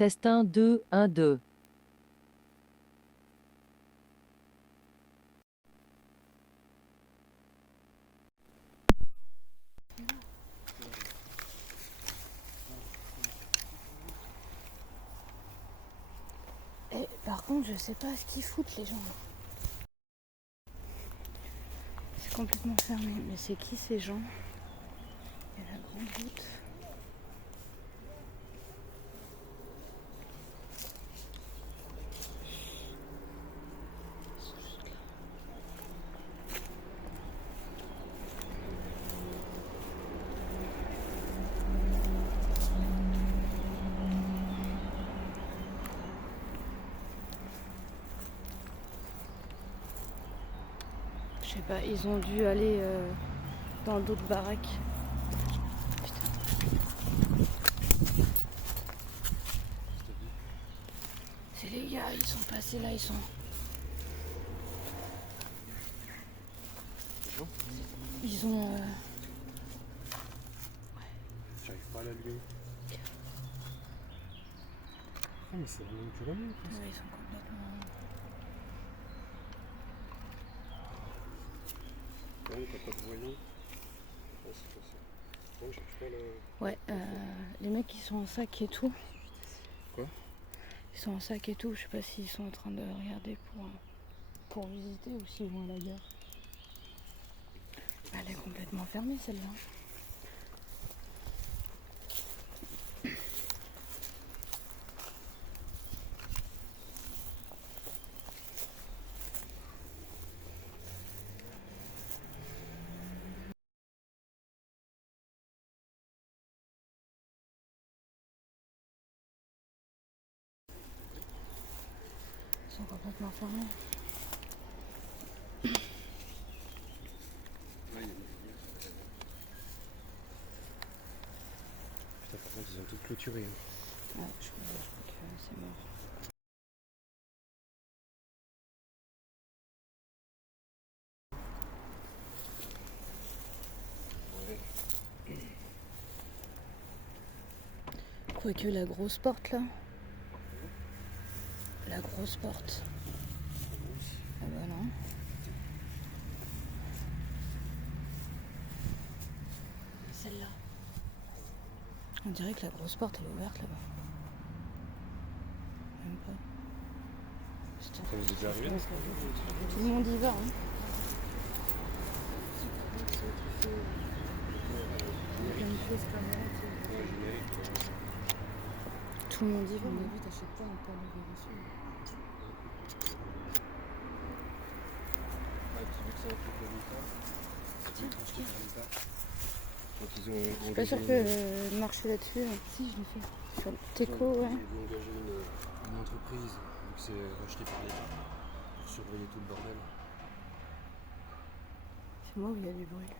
Test 1, 2, 1, 2. Et par contre, je sais pas ce qu'ils foutent les gens. C'est complètement fermé. Mais c'est qui ces gens? Il y a la grande route. Je sais pas, ils ont dû aller dans d'autres baraques. C'est les gars, ils sont passés là, ils sont. Ils ont. J'arrive pas à l'allumer. Ah mais c'est la même que la mienne. Ouais, ils sont complètement. Ouais, t'as pas de voyant. Ah, c'est pas ça. Non, j'arrive pas à la... Ouais, les mecs ils sont en sac et tout. Quoi? Ils sont en sac et tout, je sais pas s'ils sont en train de regarder pour visiter ou s'ils vont à la gare. Elle est complètement fermée celle-là. Ils sont complètement fermés. Là, il y a une lumière. Putain, par contre, ils ont tout clôturé. Hein. Ouais, je crois que c'est mort. Ouais. Quoique la grosse porte là. La grosse porte. Ah bah non. Celle-là. On dirait que la grosse porte elle est ouverte là-bas. Même pas. Putain. Ça vous est déjà arrivé? Tout le monde y va. Hein. Tout le monde y va. À mon avis, t'achètes pas un tas de réservation. Ah, tu veux que c'est un truc comme ça? Tu veux acheter par l'État? Donc ils ont Je suis pas sûre que marcher là-dessus. Si, je l'ai fait. Sur le Teco, ouais. Ils ont engagé une entreprise, donc c'est racheté par l'État, pour surveiller tout le bordel. C'est moi où il y a du bruit.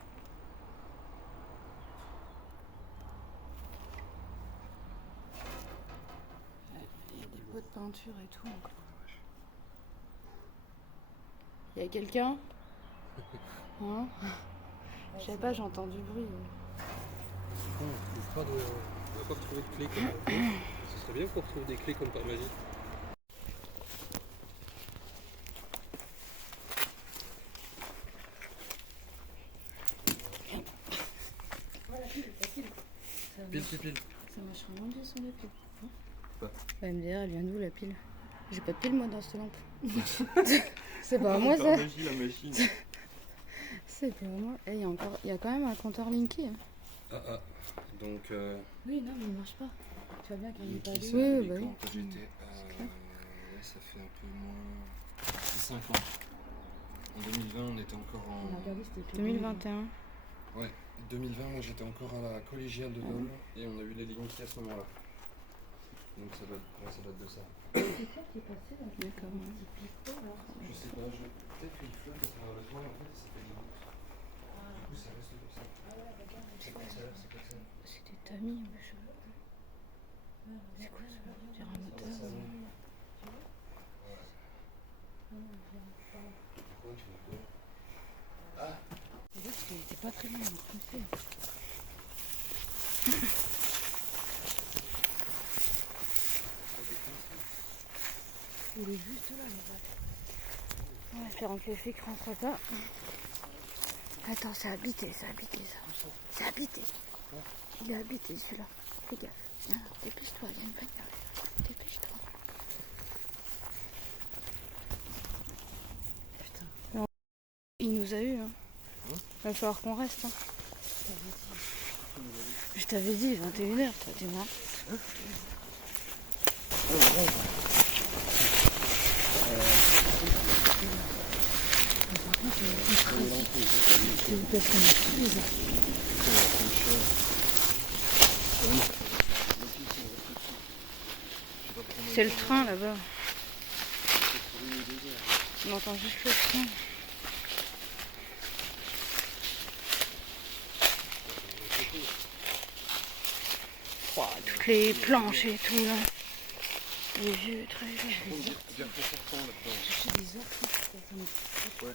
Il y a des pots de peinture et tout. Il y a quelqu'un? Hein? Je sais pas, j'entends du bruit. On n'a pas retrouvé de clés comme ce serait bien qu'on retrouve des clés comme par magie. Pile. Ça marche vraiment bien sans la pile. Ouais, MDR, elle vient d'où la pile? J'ai pas de pile moi dans cette lampe. C'est pas moi ça. Magie, la machine. C'est pas moi. Eh, il y a quand même un compteur Linky. Hein. Donc... Oui, non, mais il marche pas. Tu vois bien qu'il n'y a pas Linky, de... ça Oui, a bah été oui. quand j'étais... là, ça fait un peu moins... 5 ans. En 2020, on était encore On a en... regardé, c'était que 2021. Ouais, 2020, moi j'étais encore à la collégiale de Dole et on a eu les Linky à ce moment-là. Donc ça doit être de ça. C'est quoi qui est passé là? D'accord. Un petit picot là. Je sais pas, peut-être qu'il flotte à travers le toit et en fait c'était des gouttes. Du coup ça reste comme ça. C'est quoi ça? C'est des tamis, mais je... C'est quoi ça? On dirait un moteur. Pourquoi tu veux quoi? En fait, c'était pas très loin d'enfoncer. ceux-là, les balles. On va faire un café qui rentre pas. Attends, c'est habité ça. C'est habité. Il est habité celui-là. Fais gaffe. Non, dépêche-toi, il y a une bagnole. Dépêche-toi. Putain. Non, il nous a eu. Hein. Va falloir qu'on reste. Hein. Je t'avais dit, 21h, toi, t'es marre. C'est le train là-bas. On entend juste le train. Oh, toutes les planches et tout là. Les vieux trucs.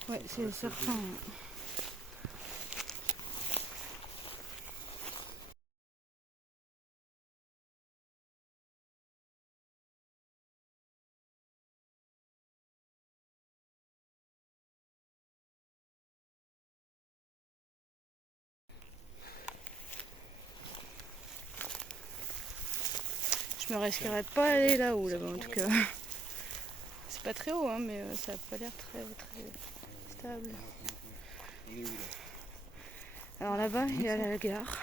Ouais, c'est le serpent. Je me risquerais pas à aller là-haut, là-bas en tout cas. C'est pas très haut, hein, mais ça a pas l'air très stable. Alors là-bas, il y a la gare.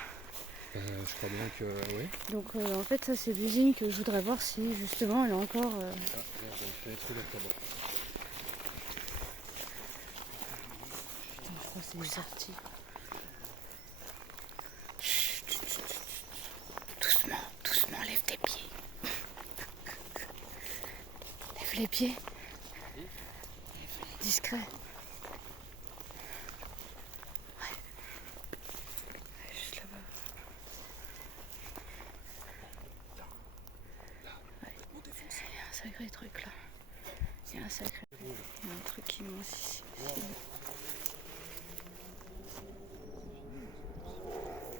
Je crois bien que oui. Donc en fait, ça c'est l'usine que je voudrais voir si justement elle est encore. Ah, merde, j'ai fait trop d'heures là-bas. Putain, je crois que c'est sorti. Doucement, lève tes pieds. Lève les pieds. Discret. Ouais. Juste là-bas. Ouais. Il y a un sacré truc là. Il y a un truc immense ici.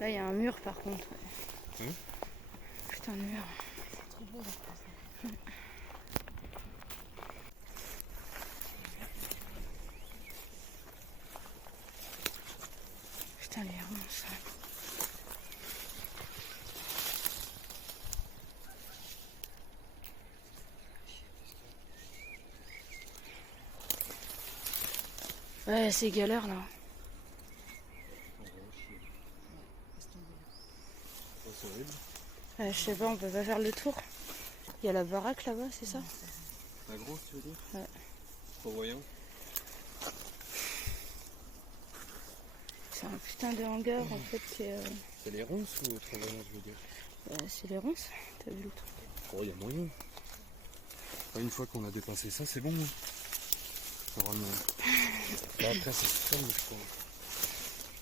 Là, il y a un mur par contre. Ouais. Putain, le mur. C'est trop beau la place. Putain, les ronces. Ouais, c'est galère là. C'est horrible. Je sais pas, on peut pas faire le tour. Il y a la baraque là-bas, c'est ça? La grosse, tu veux dire? Ouais. Trop voyant. C'est un putain de hangar en fait qui est. C'est les ronces ou trop voyant, je veux dire? C'est les ronces, t'as vu le truc? Oh, il y a moyen. Une fois qu'on a dépassé ça, c'est bon. Vraiment. Là, après, c'est ferme, je crois.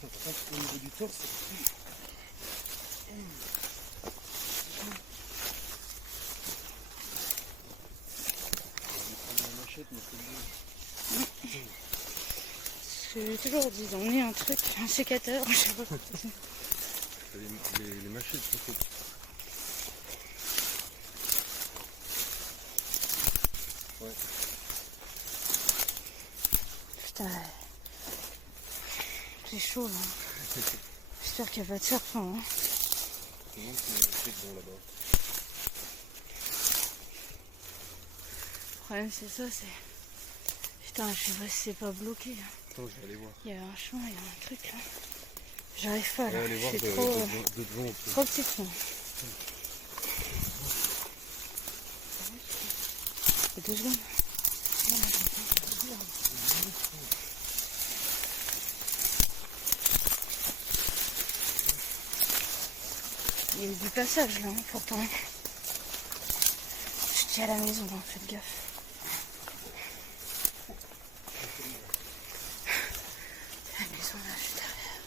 Par contre, au niveau du torse, J'ai toujours dit, on est un truc, un sécateur, je sais pas quoi. les machettes sont faites. Ouais. Putain, c'est chaud là. J'espère qu'il n'y a pas de serpent. Hein. Sinon, c'est bon là-bas. Le problème c'est ça, c'est... Putain, je sais pas si c'est pas bloqué. Attends, je vais aller voir. Il y a un chemin, il y a un truc là. J'arrive pas On là, va aller voir c'est de trop... devant. Trop petit trou. C'est 2 secondes. Il y a eu du passage là, hein, pourtant. Je dis à la maison, hein, faites gaffe. La maison là, je suis derrière.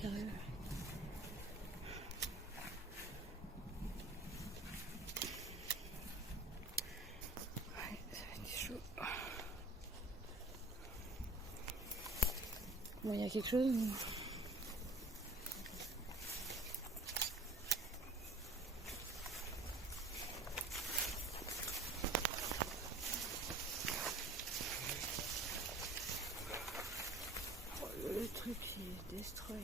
Sérieux. Ouais, ça va être chaud. Bon, il y a quelque chose ou... et puis destroy.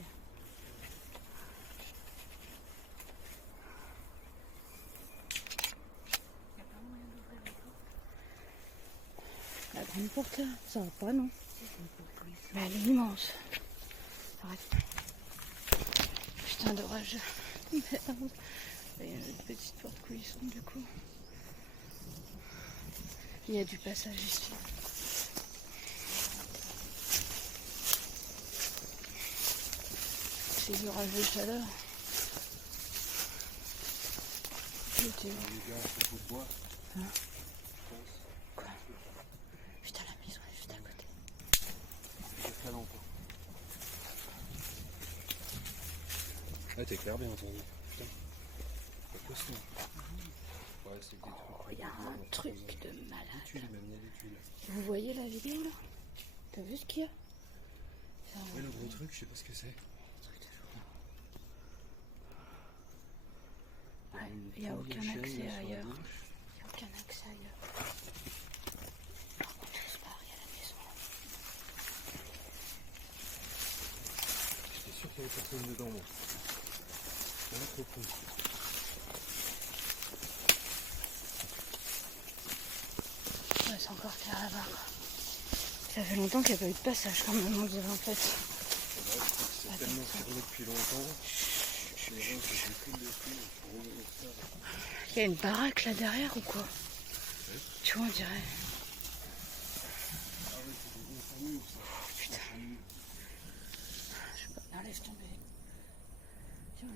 La grande porte là, ça va pas non? Mais elle est immense. Arrête. Putain d'orage. Merde. Il y a une petite porte coulisson du coup. Il y a du passage ici. C'est du orage de chaleur. J'étais où? Les gars, c'est pour bois. Hein? Je pense. Quoi? Putain, la maison est juste à côté. C'est très longtemps. Ah, t'es clair, bien entendu. Putain. C'est quoi ça? Ouais, c'est des trucs. Oh, il y a un truc de Des malade. tuiles, même, il y a des tuiles. Vous voyez la vidéo là? T'as vu ce qu'il y a? C'est un Ouais, le gros truc, je sais pas ce que c'est. truc de fou. Ouais, il n'y a aucun accès ailleurs. Il n'y a aucun accès ailleurs. Par contre, j'espère, il y a la maison là. J'étais sûr qu'il y avait personne dedans, moi. On a trop con. Ouais, c'est encore pire là-bas quoi. Ça fait longtemps qu'il n'y a pas eu de passage quand même, on dirait en fait. C'est vrai, je crois que c'est tellement fermé depuis longtemps. Les gens se découlent dessus, il faut rouvrir ça. Il y a une baraque là derrière ou quoi? Ouais. Tu vois, on dirait. Ah oui, c'est des gros familles, ça. Putain. Je sais pas, non, laisse tomber. Tiens,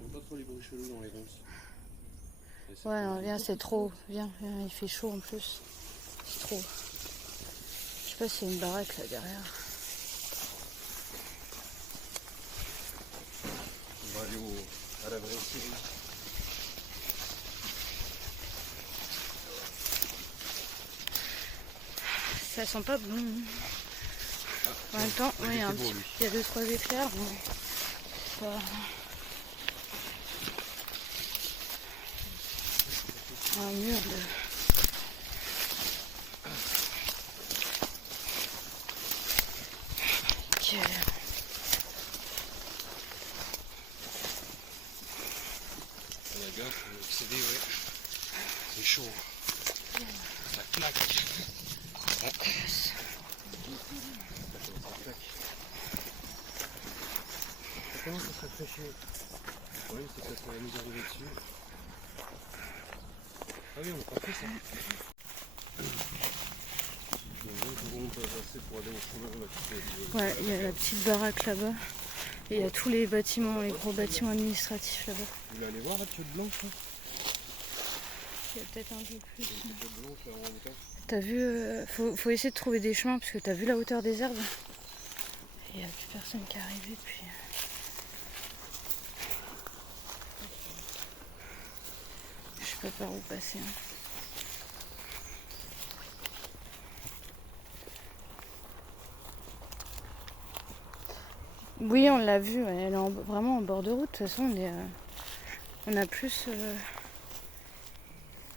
J'aime pas trop les bruits chelous dans les ronces. ouais, non, viens, c'est trop. Viens, viens, il fait chaud en plus. C'est trop. Je sais pas s'il y a une baraque là derrière. On va aller à la vraie série. Ça sent pas bon. En même temps, ouais, il y a 2-3 éclairs, mais c'est pas. Un mur de. Ok. La gaffe, pour accéder, ouais. C'est chaud. Ça claque. Ça claque. Ça commence à se rafraîchir. Oui, c'est peut-être qu'on va nous arriver dessus. Ah oui, on n'a pas fait ça. On peut passer pour aller au chemin là. Ouais, il y a la petite baraque là-bas. Et il y a tous les bâtiments, les gros bâtiments administratifs là-bas. Vous voulez aller voir la tête blanche là? Il y a peut-être un peu plus. Une tête blanche là en hauteur. T'as vu, faut essayer de trouver des chemins parce que t'as vu la hauteur des herbes. Il n'y a plus personne qui est arrivé depuis. Je sais pas par où passer. Hein. Oui, on l'a vu, ouais, elle est vraiment en bord de route. De toute façon, on a plus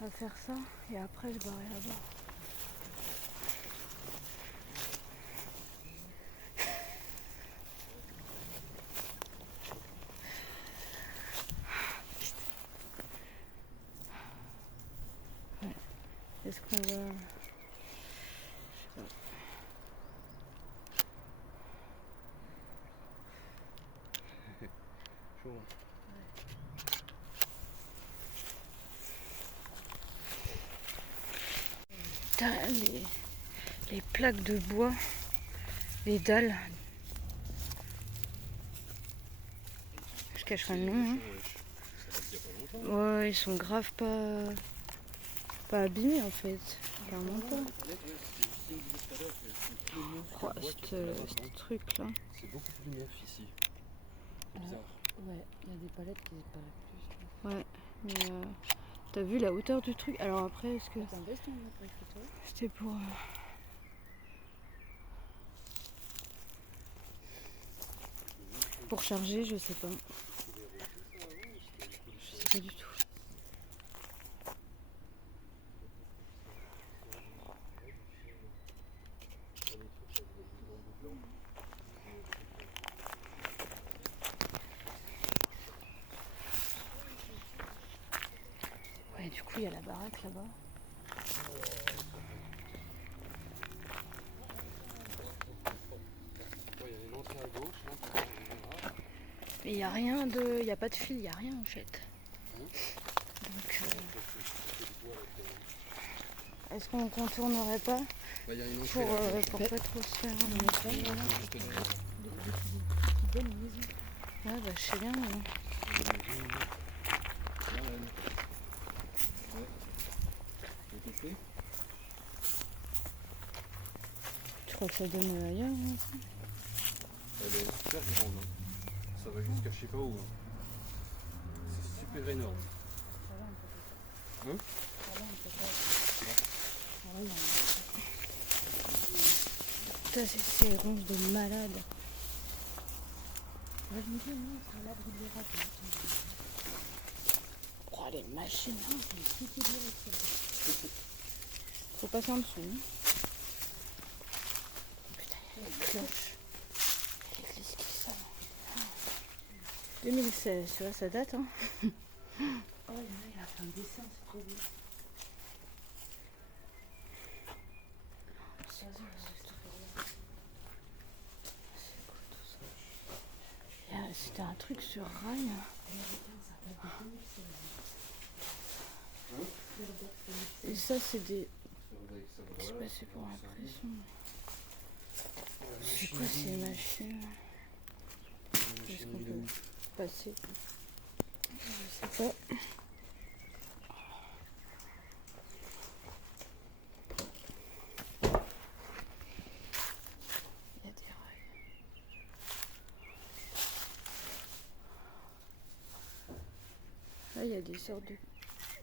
à faire ça. Et après, je barrer là-bas. Ouais. Est-ce qu'on va... Chaud. Putain, les plaques de bois, les dalles. Je cacherai le nom. Hein. Ça date d'il y a pas longtemps. Ouais, ils sont grave pas abîmés en fait. Clairement pas. Oh, ce truc là. C'est beaucoup plus neuf ici. C'est bizarre. Ouais, il y a des palettes qui paraissent plus. Ouais, mais t'as vu la hauteur du truc? Alors après, est-ce que Attends, baisse ton appareil photo. c'était pour charger, je sais pas. Je sais pas du tout. il y a la baraque là-bas. Ouais, il y a une entrée à gauche, là. Et il n'y a rien de. Il n'y a pas de fil, il n'y a rien en fait. Donc. Est-ce qu'on ne contournerait pas Bah, il y a une pour, entrée là. pour pas trop se faire Juste là. Ouais, bah je sais bien. Mais... Je crois que ça donne ailleurs. Hein. Elle est super grande. Hein. Ça va jusqu'à je sais pas où. Hein. C'est super énorme. Hein? Putain, c'est ronces de malade. Oh, elle est une machine. Faut passer en dessous. Hein. Putain, il y a une cloche. L'église qui sonne. 2016, tu vois, ça date, hein. Oh, il a fait un dessin, c'est trop beau. C'était un truc sur rail. Et ça, c'est des. Je sais pas, c'est pour l'impression. C'est quoi ces machines? Est-ce qu'on peut passer? Je sais pas. Il y a des rails. Là, il y a des sortes de.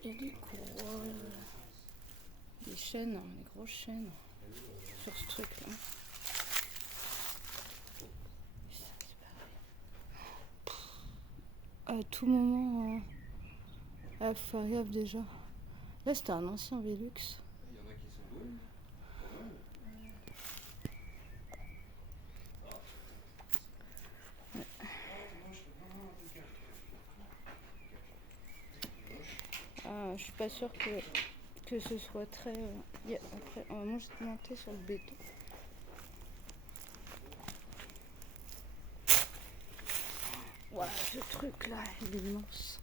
Il y a des courroies. Des chaînes, des grosses chaînes. Sur ce truc-là. À tout moment, faut faire gaffe déjà. Là, c'était un ancien Velux. Il y en a qui sont doués. Je suis pas sûre que ce soit très. Après, moi, j'étais montée sur le béton. Voilà, ce truc-là, il est immense.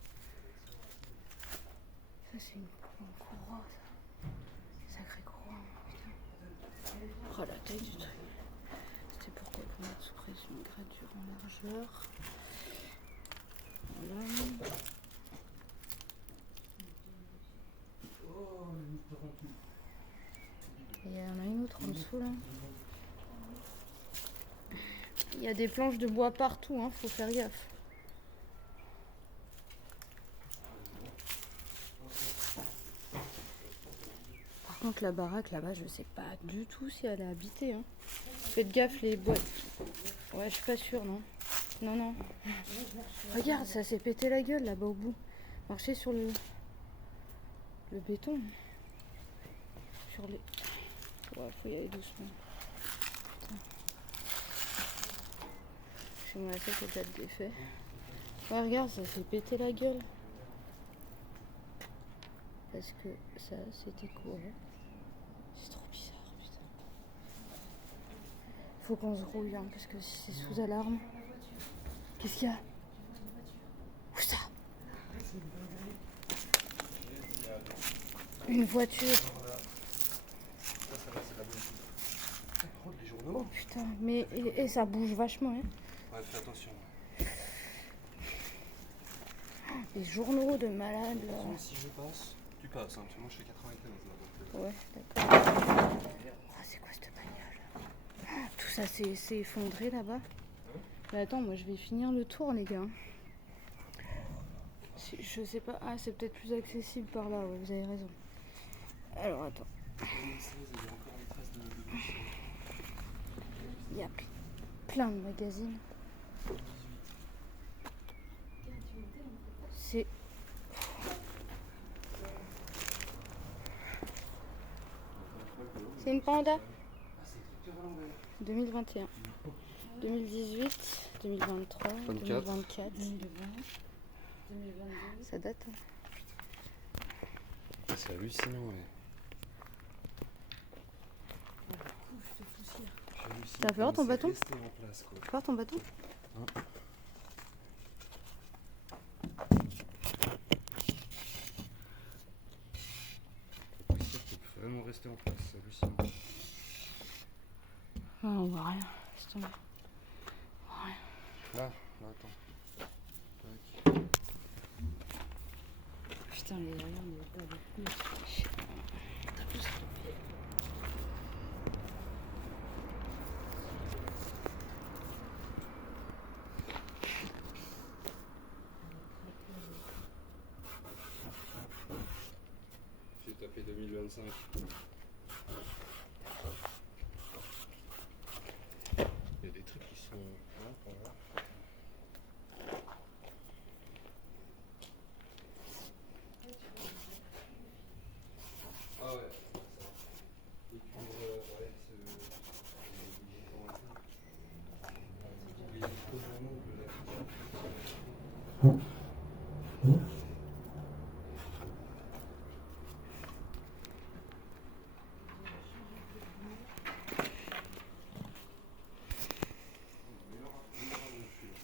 Ça, c'est une courroie, ça. Sacrée courroie, putain. Oh, la taille du truc. C'était pourquoi pour mettre sous pression une gradure en largeur. Voilà. Il y en a une autre en dessous, là. Il y a des planches de bois partout, hein, faut faire gaffe. Par contre, la baraque là-bas, je sais pas du tout si elle est habitée. Hein. Faites gaffe, les boîtes. Ouais, je suis pas sûre, non. Non, non. Regarde, ça s'est pété la gueule là-bas au bout. Marcher sur le béton. Sur les. Ouais, faut y aller doucement. Chez moi, ça, c'est date d'effet. Ouais, regarde, ça s'est pété la gueule. Parce que ça, c'était court. C'est trop bizarre, putain. Faut qu'on se rouille, hein, parce que c'est sous alarme. Qu'est-ce qu'il y a? Où ça? Une voiture. Oh putain, mais et ça bouge vachement, hein. Ouais, fais attention. Les journaux de malades. Si je passe, tu passes, hein, parce que moi je fais 95 là. Donc, Ouais, d'accord. Oh, c'est quoi cette bagnole? Tout ça s'est effondré là-bas. Mais attends, moi je vais finir le tour, les gars. Je sais pas. Ah, c'est peut-être plus accessible par là, ouais, vous avez raison. Alors attends. Il y a plein de magazines. C'est. C'est une Panda 2021, 2018, 2023, 2024, 2020, 2022. Ça date, hein. C'est hallucinant, ouais. Couche de poussière. J'hallucine T'as peur, comment ton c'est bâton resté en place, quoi. Tu vois ton bâton? La poussière peut vraiment rester en place, c'est hallucinant. Ah, on voit rien. Laisse tomber. Là, attends. Tac. Putain, les derrière, il n'y a pas de plus. T'as plus sur ton pied. J'ai tapé 2025. Il y a des trucs qui sont... Non, pas là. Ah ouais, ça. Et puis, ouais,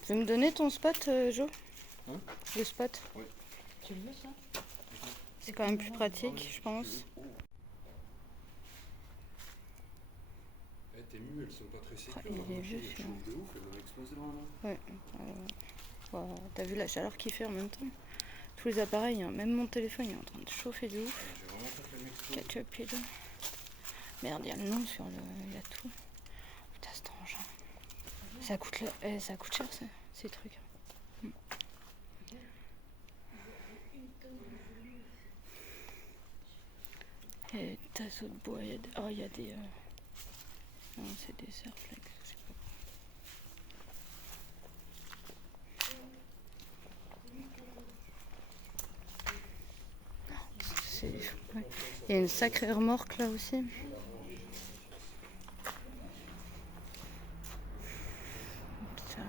Tu veux me donner ton spot, Jo? Hein? Le spot? Ouais. Tu le veux, ça? C'est quand même plus pratique, je pense. Eh, tes mues, elles sont pas très sécures. Il est vieux, elles celui-là. chauffent de ouf, elles doivent exploser dans la main. Ouais. T'as vu la chaleur qu'il fait en même temps? Tous les appareils, hein, même mon téléphone, il est en train de chauffer de ouf. J'ai vraiment pas fait m'exploser. Ketchup et tout. Merde, il y a le nom sur le. Il y a tout. Putain, cet engin. Ça coûte, ça coûte cher, ces trucs. Il y a des tasseaux de bois. Il y a des. Oh, il y a des. Non, c'est des serflex. Je sais pas. Ouais. Il y a une sacrée remorque là aussi. Ça...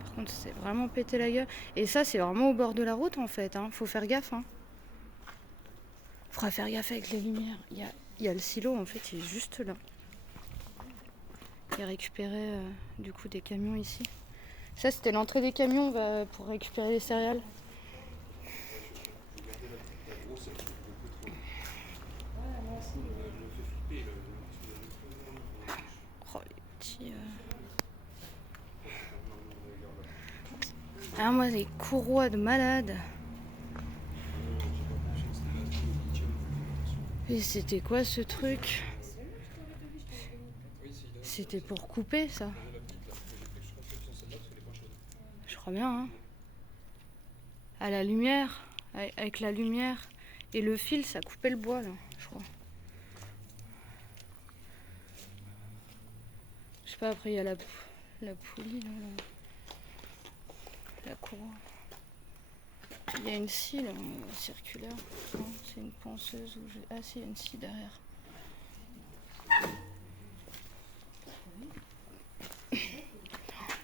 Par contre, c'est vraiment pété la gueule. Et ça, c'est vraiment au bord de la route en fait. Hein. Faut faire gaffe. Hein. Faudra faire gaffe avec les lumières. Il y a le silo en fait, il est juste là. Il a récupéré du coup des camions ici. Ça, c'était l'entrée des camions pour récupérer les céréales. Oh, les petits. Ah, moi, des courroies de malade. Et c'était quoi ce truc? C'était pour couper ça. Je crois bien, hein. À la lumière, avec la lumière et le fil, ça coupait le bois là, je crois. Je sais pas, après il y a la poulie là, la courroie. Il y a une scie là, circulaire. Non, c'est une ponceuse où j'ai. Ah si, il y a une scie derrière.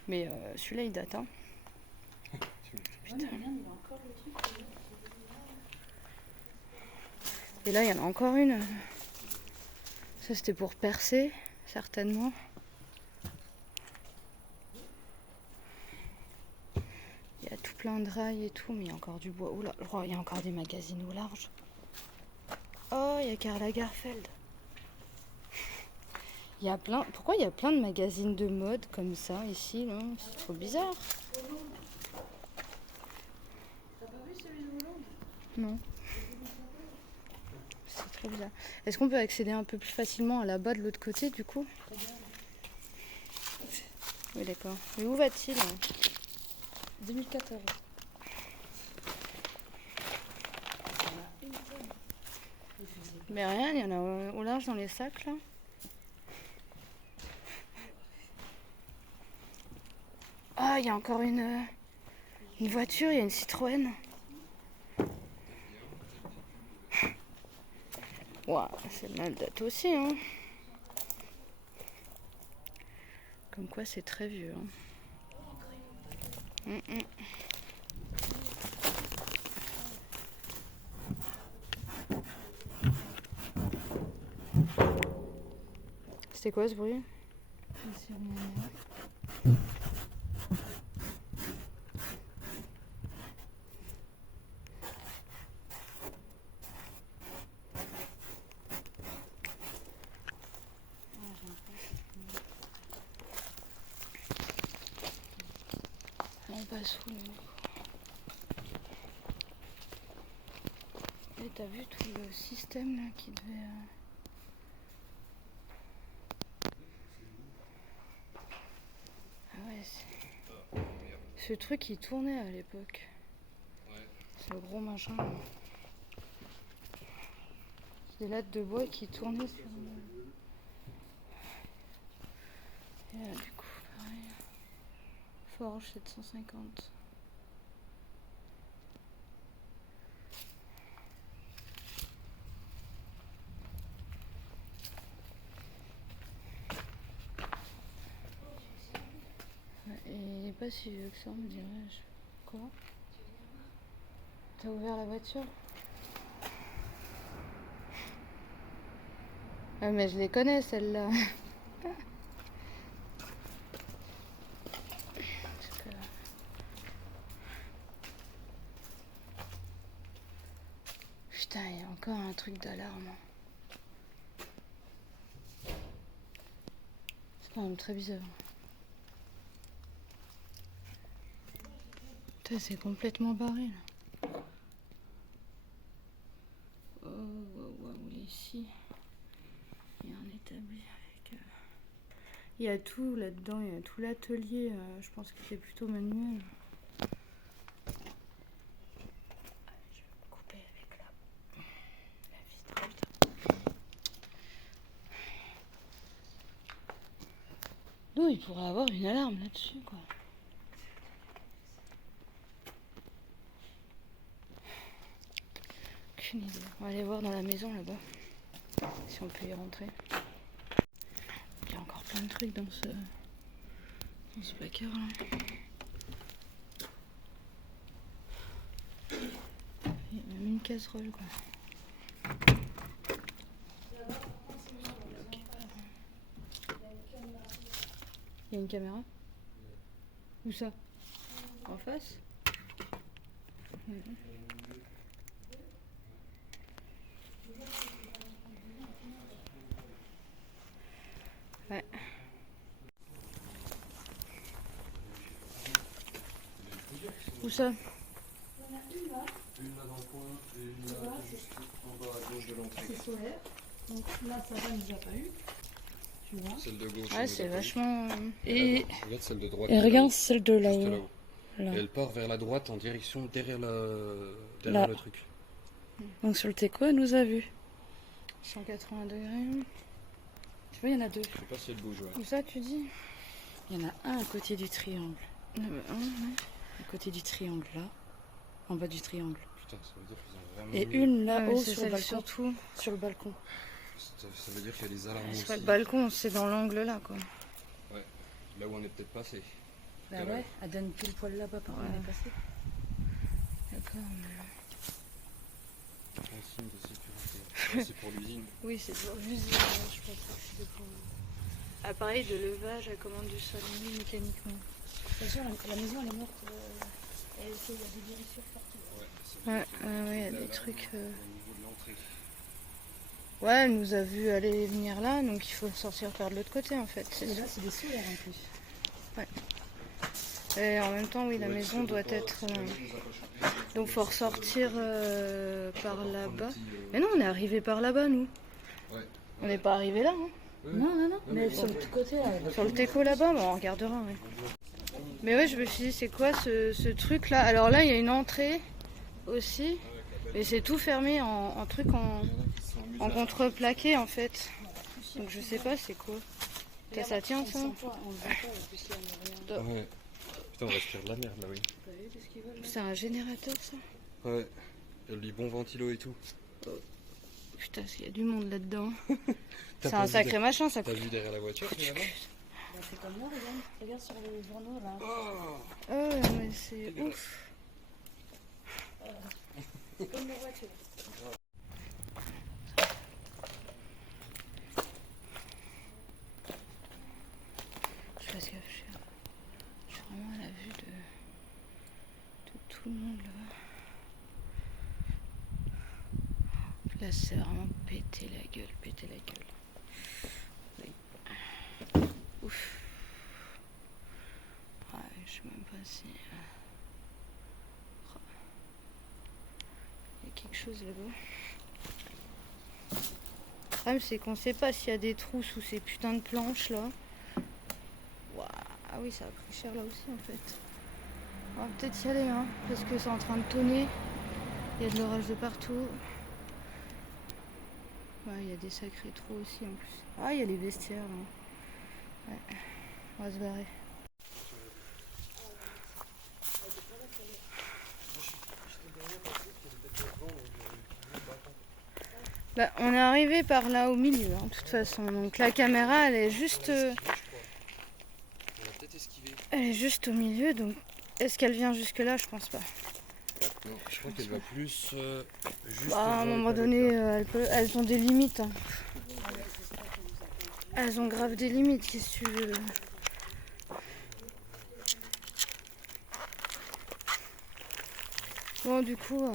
Mais celui-là il date, hein. Putain. Et là il y en a encore une. Ça c'était pour percer, certainement. Il y a tout plein de rails et tout, mais il y a encore du bois. Oula, je crois qu'il y a encore des magazines au large. Oh, il y a Karl Lagerfeld. Il y a plein. Pourquoi il y a plein de magazines de mode comme ça ici là? C'est trop bizarre. T'as pas vu celui de Hollande? Non. C'est trop bizarre. Est-ce qu'on peut accéder un peu plus facilement à là-bas de l'autre côté du coup? Oui, d'accord. Mais où va-t-il? 2014. Mais rien, il y en a au large dans les sacs là. Ah, il y a encore une voiture, il y a une Citroën. Ouah, c'est mal date aussi, hein. Comme quoi c'est très vieux. Hein. C'est quoi ce bruit? C'est rien. On passe où là? Et t'as vu tout le système là qui devait... Ah ouais, ce truc il tournait à l'époque. Ouais. Ce gros machin. Des lattes de bois qui tournaient sur le... Et là du coup, pareil. Forge 750. Ouais, et il n'est pas si vieux que ça, on me dirait. Quoi? T'as ouvert la voiture? Ah mais je les connais celles-là. Parce que... Putain, il y a encore un truc d'alarme. C'est quand même très bizarre. Putain, c'est complètement barré là. Oh, wow, ici. Il y a un établi avec... Il y a tout là-dedans, il y a tout l'atelier. Je pense que c'est plutôt manuel. Je vais me couper avec la vitre. Putain. Non, il pourrait avoir une alarme là-dessus, quoi. Aucune idée. On va aller voir dans la maison là-bas. Si on peut y rentrer. Il y a encore plein de trucs dans ce placard là. Il y a même une casserole quoi. Il y a une caméra? Où ça? En face? Ouais. Où ça? Une là dans le coin et une là juste en bas à gauche de l'entrée. C'est solaire. Donc là, ça va, il n'y a pas eu. Tu vois. Celle de gauche. Ouais, c'est vachement... Regarde celle de droite. Et regarde celle de Juste là-haut. là-haut. Là. Et elle part vers la droite en direction derrière Là. le truc. Donc sur le Teco, elle nous a vus. 180 degrés. Tu vois, il y en a deux. Je sais pas si elle bouge, ouais. Où ça, tu dis? Il y en a un à côté du triangle. Ouais. À côté du triangle, là. En bas du triangle. Putain, ça veut dire qu'ils ont vraiment. Et mis- une là-haut c'est sur le celle balcon. surtout. Sur le balcon. Ça veut dire qu'il y a des alarmes Je aussi. crois que le balcon, c'est dans l'angle là, quoi. Là où on est peut-être passé. Bah ouais, elle donne pile poil là-bas par où on est passé. D'accord. Un signe de sécurité. C'est pour l'usine. Oui, c'est pour l'usine, je pense que c'est pour... Appareil de levage à commande du sol, oui, mécaniquement. Bien sûr, la maison elle est morte. Il y a des guérissures partout. Ouais, Ouais, il y a des trucs... Au niveau de l'entrée. Ouais, elle nous a vu aller et venir là, donc il faut sortir par de l'autre côté en fait. Et là, c'est des solaires en plus. Et en même temps, oui, la maison doit être... Donc faut ressortir par là-bas. Mais non, on est arrivé par là-bas, nous. Ouais. On n'est pas arrivé là, hein. Non, mais sur le côté là. Sur le Teco là-bas, bon, on regardera, ouais. Mais ouais, je me suis dit, c'est quoi ce truc là? Alors là, il y a une entrée aussi, mais c'est tout fermé en truc en contreplaqué en fait. Donc je sais pas c'est quoi. Ça tient ça? On le voit pas parce qu'il y a rien. Ouais. Putain, on respire de la merde là, oui. C'est un générateur ça? Ouais. Il y a du bon ventilo et tout. Putain, il y a du monde là-dedans. T'as C'est pas un vu sacré machin ça. T'as vu derrière la voiture finalement? Bah, c'est comme là, regarde. Regarde sur les journaux là. Oh, mais c'est ouf. C'est comme la voiture. Là, c'est vraiment péter la gueule, péter la gueule. Oui. Ouf. Ouais, je sais même pas si... Il y a quelque chose là-bas. Le problème, c'est qu'on sait pas s'il y a des trous sous ces putains de planches là. Waouh. Ah oui, ça a pris cher là aussi en fait. On va peut-être y aller, hein, parce que c'est en train de tonner. Il y a de l'orage de partout. Ouais, il y a des sacrés trous aussi en plus. Ah, il y a les vestiaires là. Ouais. On va se barrer. Bah, on est arrivé par là au milieu, hein, de toute façon. Donc la caméra, elle est juste au milieu. Donc est-ce qu'elle vient jusque là? Je pense pas. Non, je crois qu'elle va plus juste Bah, à un devant moment les donné, palettes, elles ont des limites, hein. Elles ont grave des limites, qu'est-ce que tu veux? Bon, du coup,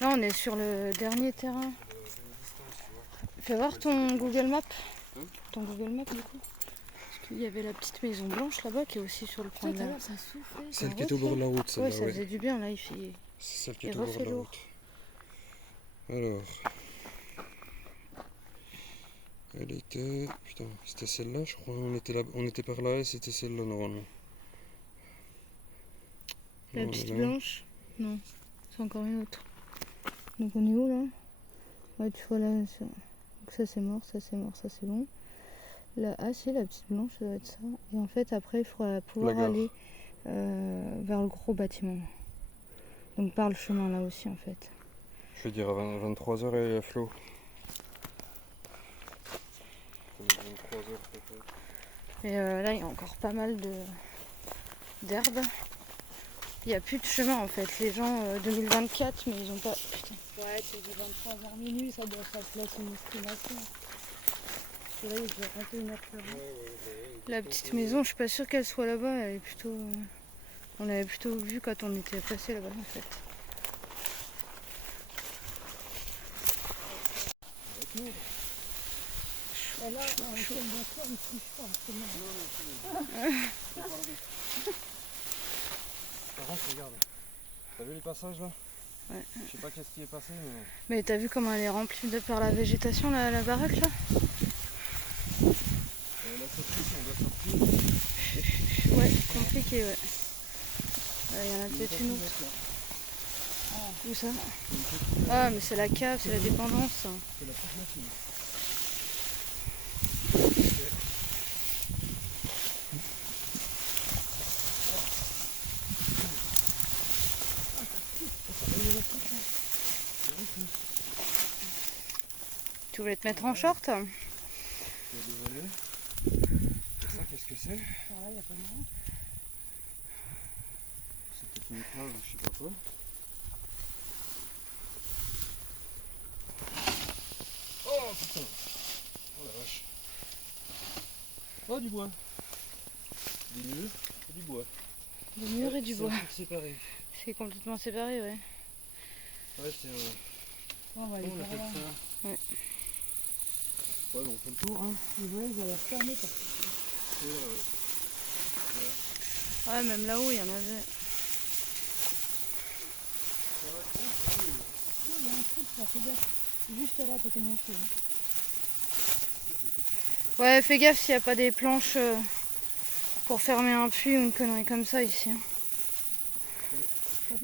là on est sur le dernier terrain. Fais voir ton Google Maps. Ton Google Maps, du coup. Parce qu'il y avait la petite maison blanche là-bas qui est aussi sur le coin de la... Ça soufflait. Celle qui est au bord de la route, Ouais, celle-là, ça faisait du bien, là, il fait... C'est celle qui est il au bord de refait la lourd. route. Alors. Elle était... Putain, c'était celle-là, je crois. On était par là et c'était celle-là, normalement. La Non, petite là. blanche? Non, c'est encore une autre. Donc on est où, là? Ouais, tu vois, là... Donc ça, c'est mort, ça, c'est mort, ça, c'est bon. Là, ah si, la petite blanche, ça doit être ça. Et en fait, après, il faudra pouvoir La gare. aller vers le gros bâtiment. Donc par le chemin, là aussi, en fait. Je vais dire à 23h et à flot. 23h peut-être. Et là, il y a encore pas mal d'herbe. Il n'y a plus de chemin, en fait. Les gens, 2024, mais ils ont pas... Putain. Ouais, c'est du 23h minuit, ça doit faire place une estimation. Et là, il est 21h40. La petite maison, je suis pas sûre qu'elle soit là-bas. Elle est plutôt... On l'avait plutôt vu quand on était passé là-bas, en fait. Et là, on fait une voiture, il ne touche pas. C'est bon. Par contre, regarde. T'as vu les passages là? Ouais. Je sais pas qu'est-ce qui est passé, mais... Mais t'as vu comment elle est remplie par la végétation, la baraque, là? La sortie, si on doit sortir. Ouais, compliqué, ouais. Il y en a peut-être une autre. Où ça? Ah, mais c'est la cave, c'est la dépendance. C'est la petite machine. Tu voulais te mettre en short? Désolé. Et ça, qu'est-ce que c'est? Ah, il n'y a pas de monde. C'est peut-être une plage ou je sais pas quoi. Oh putain! Oh la vache! Oh du bois! Des murs et du bois. Du mur et du bois. C'est séparé. C'est complètement séparé, ouais. Ouais, c'est On va aller on par appelle là. ça. Ouais. Ouais, bon, on fait le tour, hein. Les voyages, il va la fermer parce que Et, Ouais, même là-haut, il y en avait. non, il y a un truc, ça fait gaffe. Juste là, à côté de mon feu. Ouais, fais gaffe s'il n'y a pas des planches pour fermer un puits ou une connerie comme ça ici. Hein. un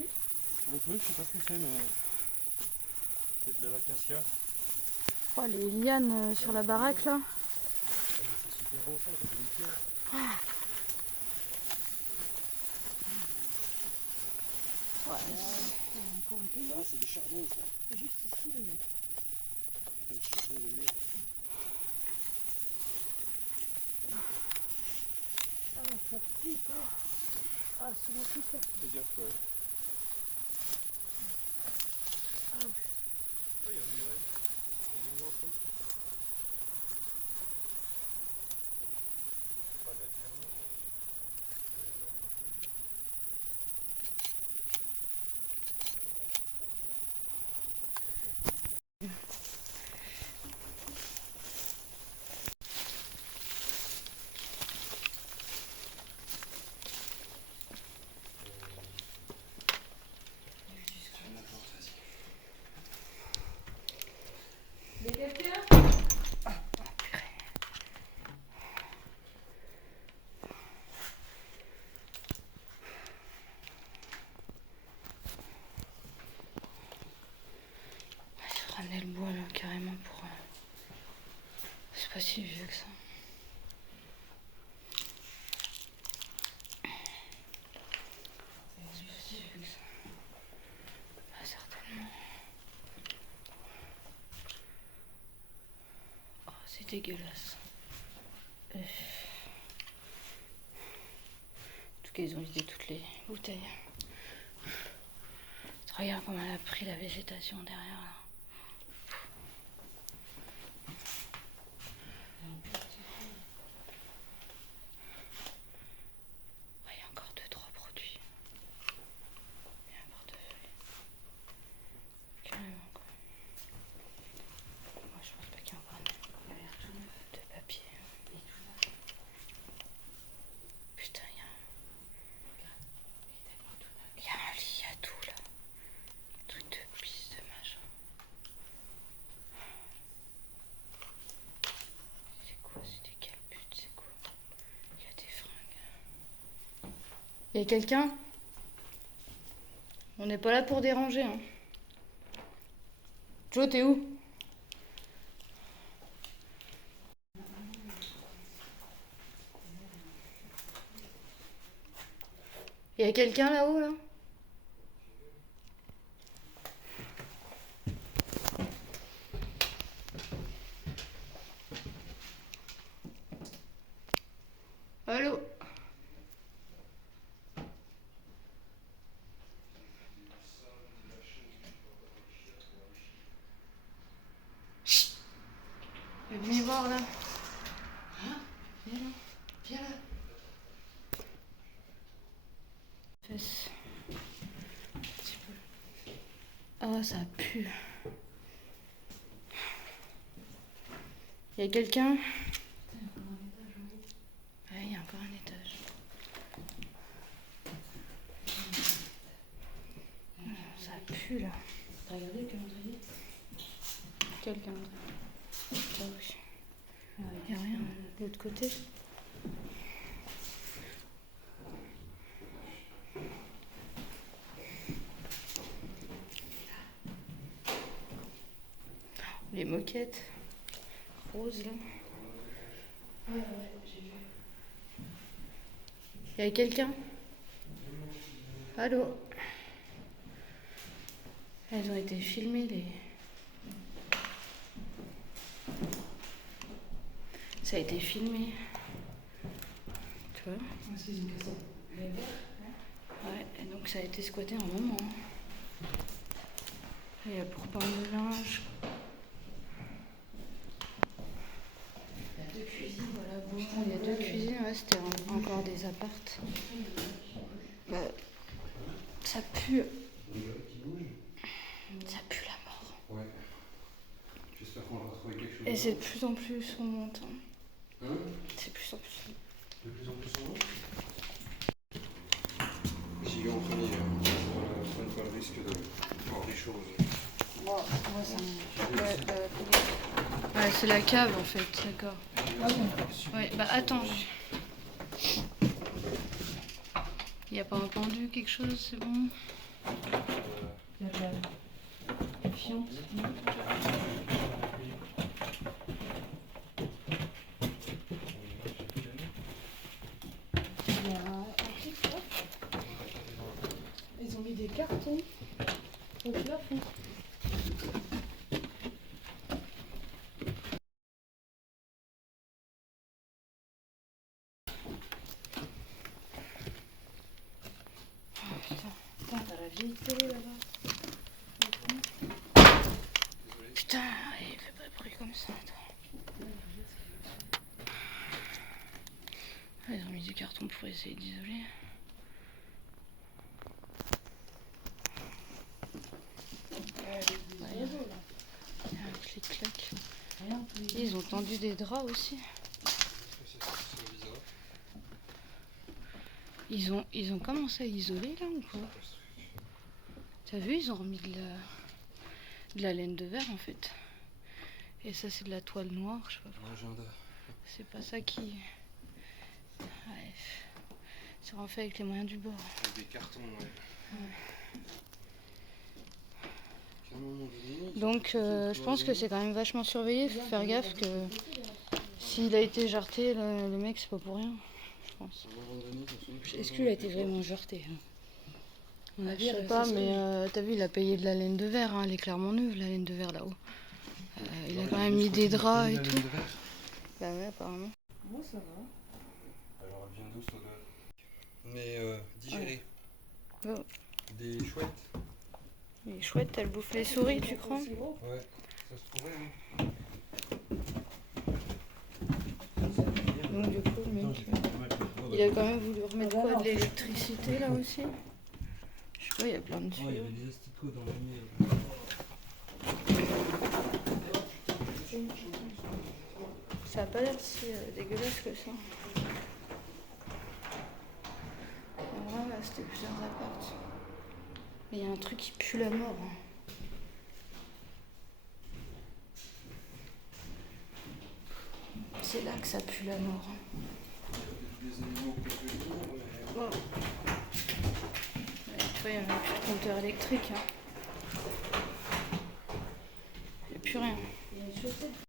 peu, je sais pas ce que c'est, mais c'est de l'acacia. Oh, les lianes sur la baraque là. C'est super bon ça, ça fait des pierres. Encore un peu. Ah, c'est des charbons ça. Juste ici, le mec. Putain, le charbon de merde. Ah, ça pique. Hein. Ah, souvent tout ça. Fais gaffe, ouais. Ah, Oh, il y a une, ouais. Il y a une entrée ici. Ah, ça va être fermé. dégueulasse. En tout cas, ils ont vidé toutes les bouteilles. Regarde comment elle a pris la végétation derrière là. Il y a encore 2-3 produits. Il y a un portefeuille. Carrément quoi. Moi je pense pas qu'il y a encore de papier. Putain, il y a un lit, il y a tout là. Truc de pisse de machin. C'est quoi? C'est des calbutes, c'est quoi? Il y a des fringues. Il y a quelqu'un? On n'est pas là pour déranger, hein. Joe, t'es où? Il y a quelqu'un là-haut, là? Allô? Chut! Venez voir là. Hein? Viens là. Viens là. Fesse. Un petit peu. Ah, ça pue. Il y a quelqu'un? Ah, il y a encore un étage. Ça pue là. T'as regardé le calendrier? Quel calendrier? Ah oui. Il n'y a rien de l'autre côté. Les moquettes roses là. Ouais, j'ai vu. Il y a quelqu'un? Allô? Elles ont été filmées les... Ça a été filmé. Tu vois? Est-ce qu'ils ont cassé les verres? Ouais, et donc ça a été squatté un moment. Il y a pour peindre le linge. Il y a 2 cuisines, voilà. Bon, il y a 2 cuisines, ouais, c'était encore des appartes. Bah, ça pue. Ça pue la mort. Ouais. J'espère qu'on va retrouver quelque chose. Et c'est de plus en plus remontant. Hein? C'est de plus en plus. De plus en plus en haut. J'y vais en premier, pour prendre pas le risque de voir des choses. Ouais, c'est la cave en fait, d'accord. Ouais, bah attends. Il n'y a pas un pendu, quelque chose, c'est bon? Il y a de la fiente. Il y a un truc là. Ils ont mis des cartons au plafond. Putain, t'as la vieille télé là-bas. Putain, il fait pas de bruit comme ça, attends. Ils ont mis du carton pour essayer d'isoler. Il y a un clic-clac. Ils ont tendu des draps aussi. Ils ont commencé à isoler là ou quoi? T'as vu, ils ont remis de la laine de verre en fait. Et ça c'est de la toile noire, je sais pas. C'est pas ça qui... Ouais. C'est vraiment fait avec les moyens du bord. Avec des cartons, ouais. Donc je pense que c'est quand même vachement surveillé. Faut faire gaffe que s'il a été jarté, le mec c'est pas pour rien, je pense. Est-ce qu'il a été vraiment jarté? Je sais pas, mais t'as vu, il a payé de la laine de verre, hein, elle est clairement neuve la laine de verre là-haut. Il a quand même mis des draps et tout. Bah ouais, apparemment. Moi, ça va. Alors elle vient d'où, ça doit... Mais digérée. Oh. Des chouettes. Elle est chouette, elle bouffe les souris, tu crois? Ouais, ça se pourrait, hein. Donc du coup, le mec, il a quand même voulu remettre quoi, de l'électricité là aussi? Je sais pas, il y a plein de Oh, il y tuyaux. avait des asticots dans le mur. Ça a pas l'air si dégueulasse que ça. En vrai, là, c'était plusieurs apparts. Mais il y a un truc qui pue la mort. Hein. C'est là que ça pue la mort. Des animaux quelques jours, mais... Oh. Ouais, tu vois, il n'y a même plus de compteur électrique. Hein. Il n'y a plus rien. Il y a une chaussette.